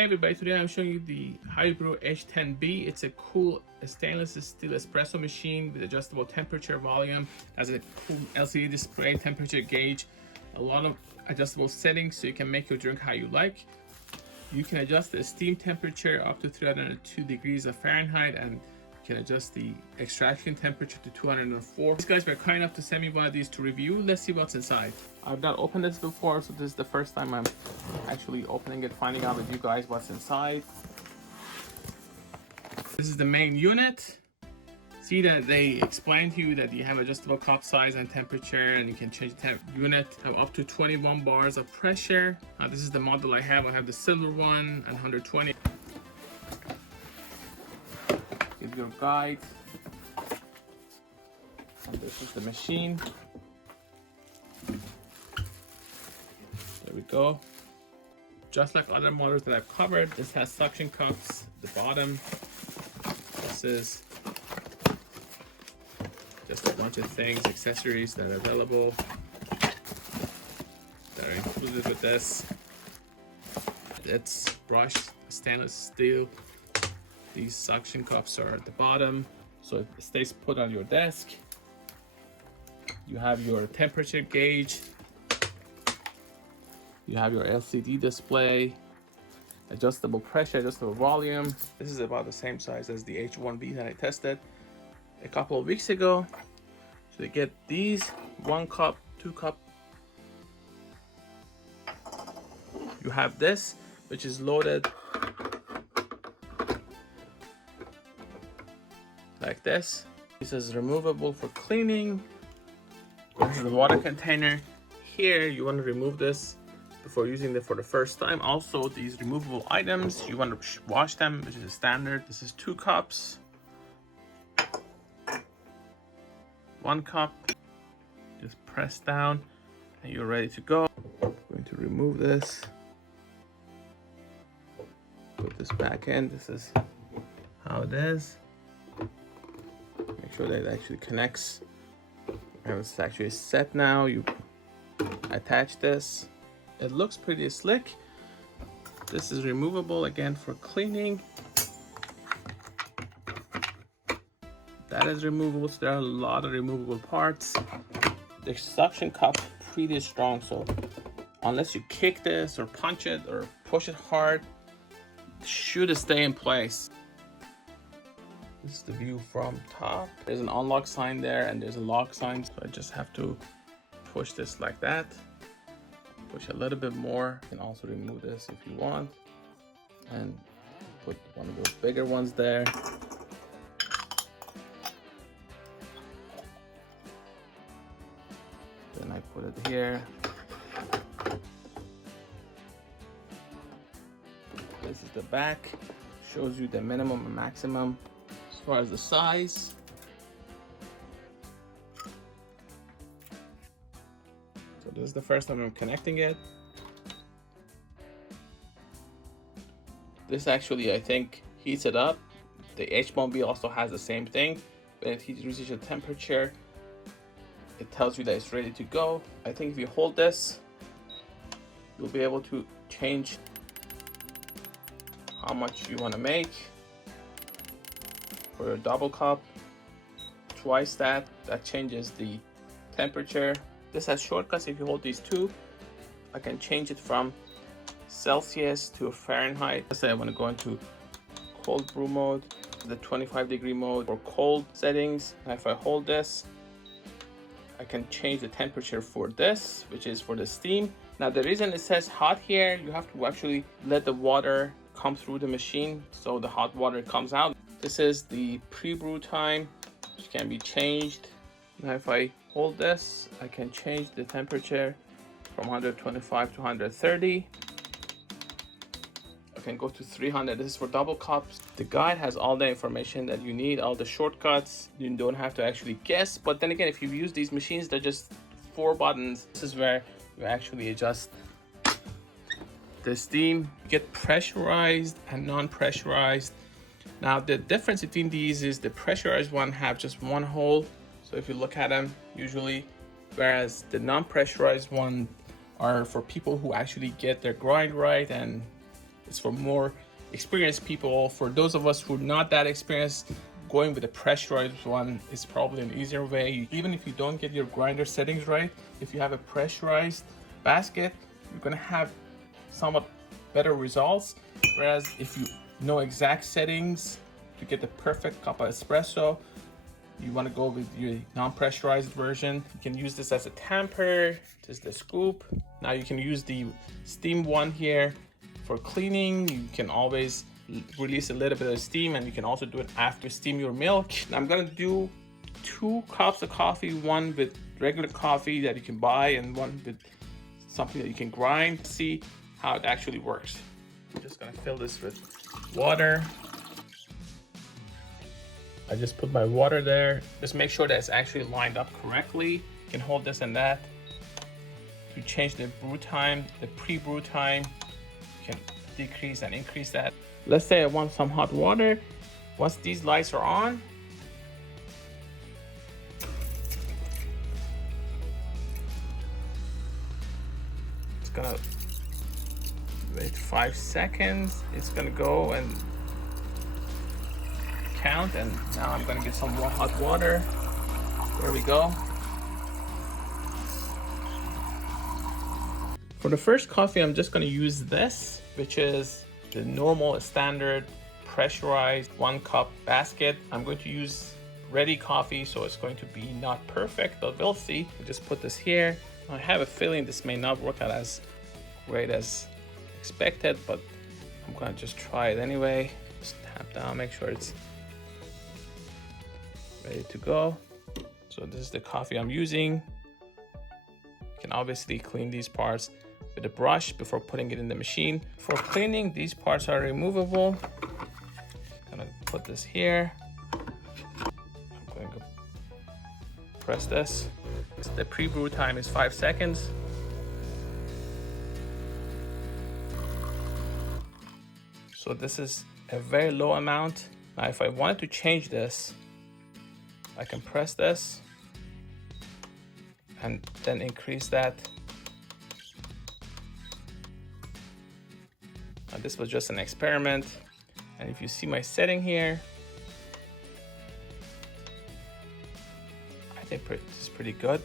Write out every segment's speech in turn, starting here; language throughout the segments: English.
Hey everybody, today I'm showing you the HiBREW H10B. It's a cool stainless steel espresso machine with adjustable temperature, volume. It has a cool LCD display, temperature gauge, a lot of adjustable settings so you can make your drink how you like. You can adjust the steam temperature up to 302 degrees of Fahrenheit, and you can adjust the extraction temperature to 204. These guys were kind enough to send me one of these to review. Let's see what's inside. I've not opened this before, so this is the first time I'm actually opening it, finding out with you guys what's inside. This is the main unit. See that they explain to you that you have adjustable cup size and temperature, and you can change the unit. Have up to 21 bars of pressure. This is the model I have. I have the silver one and 120. Give your guide. And this is the machine. There we go. Just like other models that I've covered, this has suction cups at the bottom. This is just a bunch of things, accessories that are available, that are included with this. It's brushed stainless steel. These suction cups are at the bottom, so it stays put on your desk. You have your temperature gauge. You have your LCD display, adjustable pressure, adjustable volume. This is about the same size as the H10B that I tested a couple of weeks ago. So you get these 1 cup, 2 cup. You have this, which is loaded like this. This is removable for cleaning. This is the water container. Here, you want to remove this before using it for the first time. Also, these removable items, you want to wash them, which is a standard. This is 2 cups. 1 cup. Just press down and you're ready to go. I'm going to remove this. Put this back in. This is how it is. Make sure that it actually connects. And it's actually set now. You attach this. It looks pretty slick. This is removable again for cleaning. That is removable, so there are a lot of removable parts. The suction cup pretty strong, so unless you kick this or punch it or push it hard, it should stay in place. This is the view from top. There's an unlock sign there and there's a lock sign, so I just have to push this like that. Push a little bit more. You can also remove this if you want and put one of those bigger ones there. Then I put it here. This is the back. Shows you the minimum and maximum as far as the size. So this is the first time I'm connecting it. This actually, I think, heats it up. The H10B also has the same thing. When it reaches the temperature, it tells you that it's ready to go. I think if you hold this, you'll be able to change how much you want to make. For your double cup, twice that changes the temperature. This has shortcuts. If you hold these two, I can change it from Celsius to Fahrenheit. Let's say I want to go into cold brew mode, the 25-degree mode for cold settings. And if I hold this, I can change the temperature for this, which is for the steam. Now the reason it says hot here, you have to actually let the water come through the machine so the hot water comes out. This is the pre-brew time, which can be changed. Now if I hold this, I can change the temperature from 125 to 130. I can go to 300. This is for double cups. The guide has all the information that you need, all the shortcuts. You don't have to actually guess. But then again, if you use these machines, they're just 4 buttons. This is where you actually adjust the steam. You get pressurized and non-pressurized. Now the difference between these is the pressurized one have just 1 hole. So if you look at them, usually, whereas the non-pressurized one are for people who actually get their grind right and It's for more experienced people. For those of us who are not that experienced, going with a pressurized one is probably an easier way. Even if you don't get your grinder settings right, if you have a pressurized basket, you're gonna have somewhat better results. Whereas if you know exact settings to get the perfect cup of espresso, you want to go with your non-pressurized version. You can use this as a tamper. This is the scoop. Now you can use the steam one here for cleaning. You can always release a little bit of steam, and you can also do it after steam your milk. Now I'm gonna do 2 cups of coffee, one with regular coffee that you can buy and one with something that you can grind. See how it actually works. I'm just gonna fill this with water. I just put my water there. Just make sure that it's actually lined up correctly. You can hold this and that. To change the brew time, the pre-brew time, you can decrease and increase that. Let's say I want some hot water. Once these lights are on, it's gonna wait 5 seconds. It's gonna go and count, and now I'm gonna get some more hot water. There we go. For the first coffee, I'm just gonna use this, which is the normal standard pressurized 1 cup basket. I'm going to use ready coffee, so it's going to be not perfect, but we'll see. We'll just put this here. I have a feeling this may not work out as great as expected, but I'm gonna just try it anyway. Just tap down, make sure it's ready to go. So this is the coffee I'm using. You can obviously clean these parts with a brush before putting it in the machine. For cleaning, these parts are removable. I'm gonna put this here. I'm going to press this. The pre-brew time is 5 seconds. So this is a very low amount. Now if I wanted to change this, I can press this and then increase that. Now this was just an experiment, and if you see my setting here, I think this is pretty good.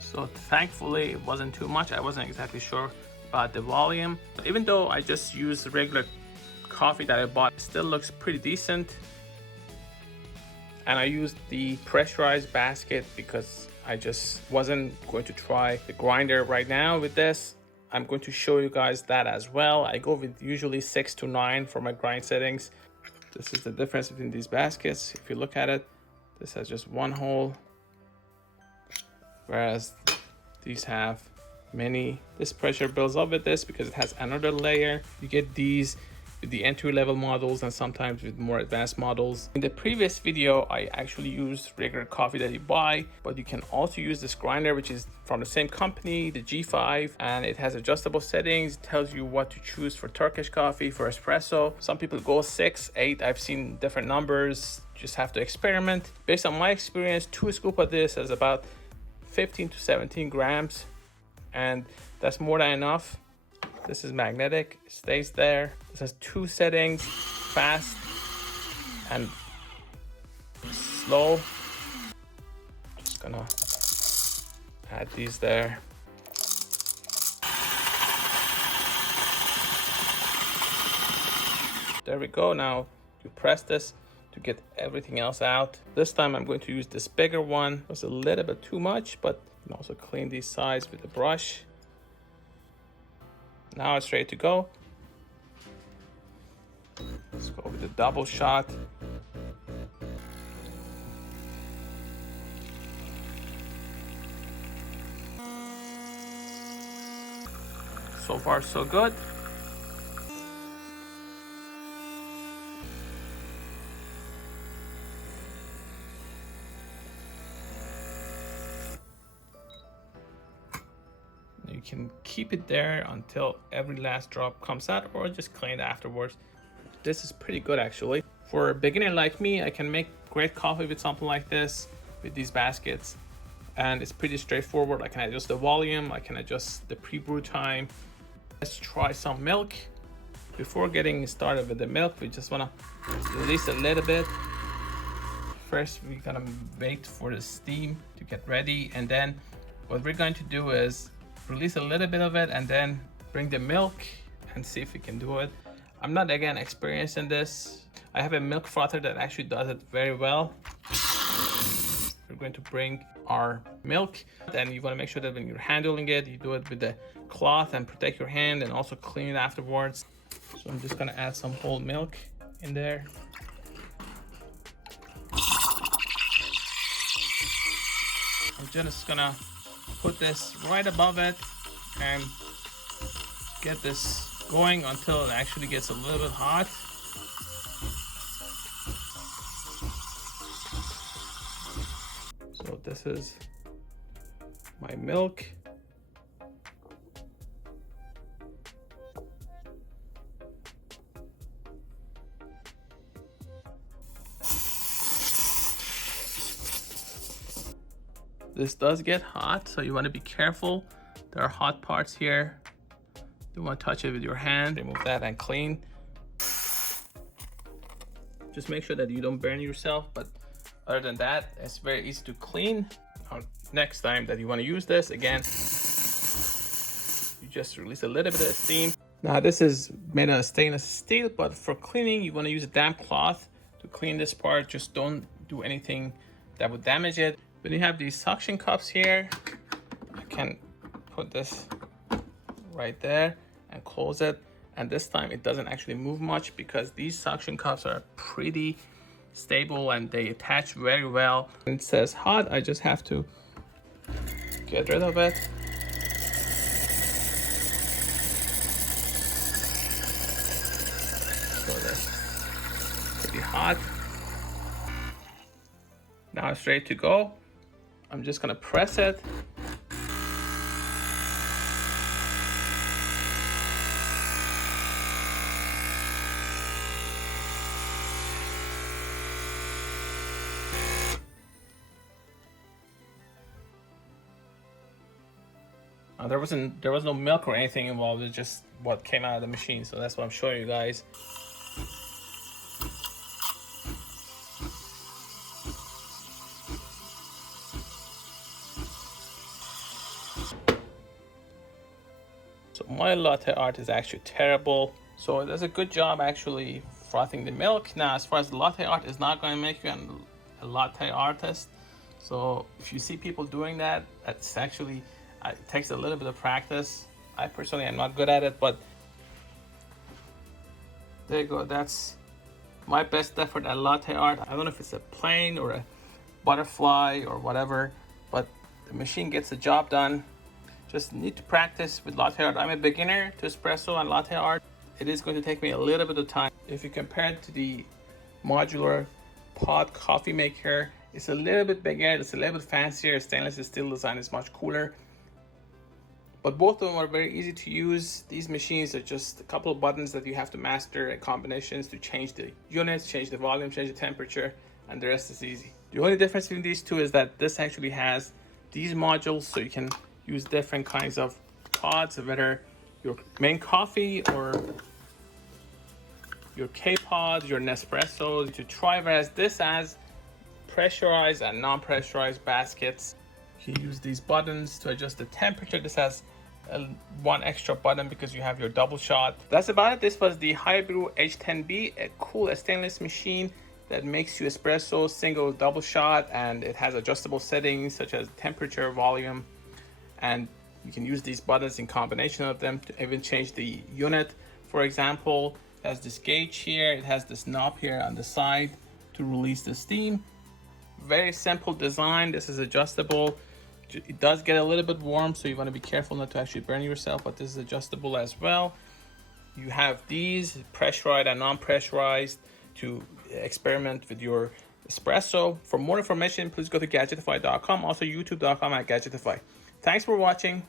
So thankfully it wasn't too much. I wasn't exactly sure about the volume. Even though I just used regular coffee that I bought, it still looks pretty decent. And I used the pressurized basket because I just wasn't going to try the grinder right now with this. I'm going to show you guys that as well. I go with usually 6 to 9 for my grind settings. This is the difference between these baskets. If you look at it, this has just 1 hole, whereas these have many. This pressure builds up with this because it has another layer. You get these with the entry-level models and sometimes with more advanced models. In the previous video, I actually used regular coffee that you buy, but you can also use this grinder, which is from the same company, the G5, and it has adjustable settings. It tells you what to choose for Turkish coffee, for espresso. Some people go 6, 8. I've seen different numbers. Just have to experiment. Based on my experience, 2 scoops of this is about 15 to 17 grams, and that's more than enough. This is magnetic, it stays there. This has 2 settings, fast and slow. Just gonna add these there. There we go. Now you press this to get everything else out. This time I'm going to use this bigger one. It was a little bit too much, but you can also clean these sides with a brush. Now it's ready to go. Let's go with the double shot. So far, so good. You can keep it there until every last drop comes out, or just clean it afterwards. This is pretty good actually. For a beginner like me, I can make great coffee with something like this, with these baskets. And it's pretty straightforward. I can adjust the volume, I can adjust the pre-brew time. Let's try some milk. Before getting started with the milk, we just wanna release a little bit. First, we're gonna wait for the steam to get ready, and then what we're going to do is release a little bit of it and then bring the milk and see if we can do it. I'm not again experienced in this. I have a milk frother that actually does it very well. We're going to bring our milk, and you want to make sure that when you're handling it, you do it with the cloth and protect your hand, and also clean it afterwards. So I'm just gonna add some whole milk in there. I'm just gonna put this right above it and get this going until it actually gets a little bit hot. So this is my milk. This does get hot, so you want to be careful. There are hot parts here. You want to touch it with your hand. Remove that and clean. Just make sure that you don't burn yourself, but other than that, it's very easy to clean. Now, next time that you want to use this, again, you just release a little bit of steam. Now this is made out of stainless steel, but for cleaning, you want to use a damp cloth to clean this part. Just don't do anything that would damage it. When you have these suction cups here, I can put this right there and close it. And this time it doesn't actually move much because these suction cups are pretty stable and they attach very well. When it says hot, I just have to get rid of it. So that's pretty hot. Now it's ready to go. I'm just gonna press it. There was no milk or anything involved. It's just what came out of the machine. So that's what I'm showing you guys. So my latte art is actually terrible. So it does a good job actually frothing the milk. Now, as far as the latte art, is not going to make you a latte artist. So if you see people doing that, that's actually, it takes a little bit of practice. I personally am not good at it, but there you go. That's my best effort at latte art. I don't know if it's a plane or a butterfly or whatever, but the machine gets the job done. Just need to practice with latte art. I'm a beginner to espresso and latte art. It is going to take me a little bit of time. If you compare it to the modular pod coffee maker, it's a little bit bigger, it's a little bit fancier. Stainless steel design is much cooler. But both of them are very easy to use. These machines are just a couple of buttons that you have to master and combinations to change the units, change the volume, change the temperature, and the rest is easy. The only difference between these two is that this actually has these modules, so you can use different kinds of pods, whether your main coffee or your K-pods, your Nespressos to try, whereas this has pressurized and non-pressurized baskets. You use these buttons to adjust the temperature. This has one extra button because you have your double shot. That's about it. This was the HiBREW H10B, a cool stainless machine that makes you espresso, single, double shot, and it has adjustable settings such as temperature, volume, and you can use these buttons in combination of them to even change the unit. For example, it has this gauge here, it has this knob here on the side to release the steam. Very simple design. This is adjustable. It does get a little bit warm, so you want to be careful not to actually burn yourself, but this is adjustable as well. You have these pressurized and non-pressurized to experiment with your espresso. For more information, please go to gadgetify.com, also youtube.com/gadgetify. Thanks for watching.